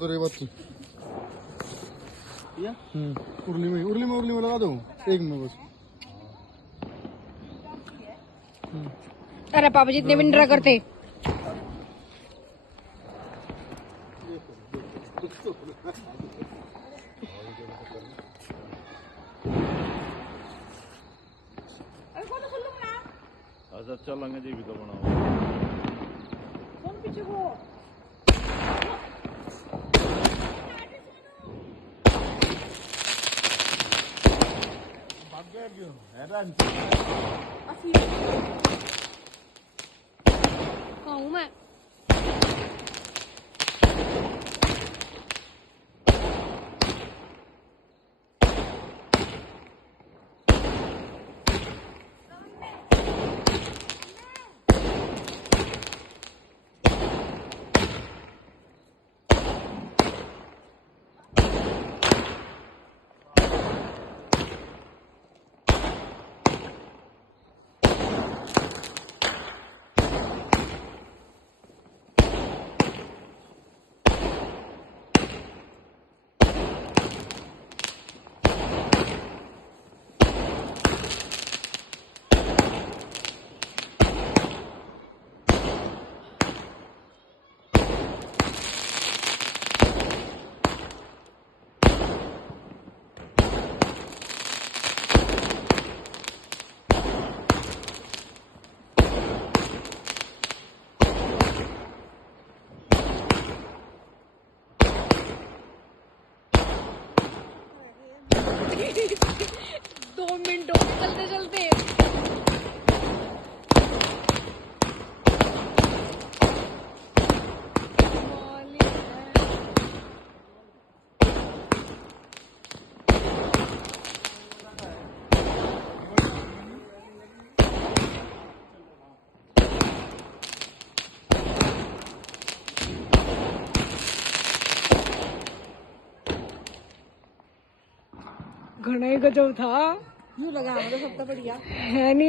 अरे बात उर्ली में लगा दो एक में बस। अरे पापा जी इतने भी नहीं ड्रा करते। अच्छा चलेंगे जी भी तो बनाओ पीछे को क्यों हैरान हूँ मैं। दो मिनटों में चलते चलते घना ही गजब था। यूं लगा मतलब सबका बढ़िया है नहीं।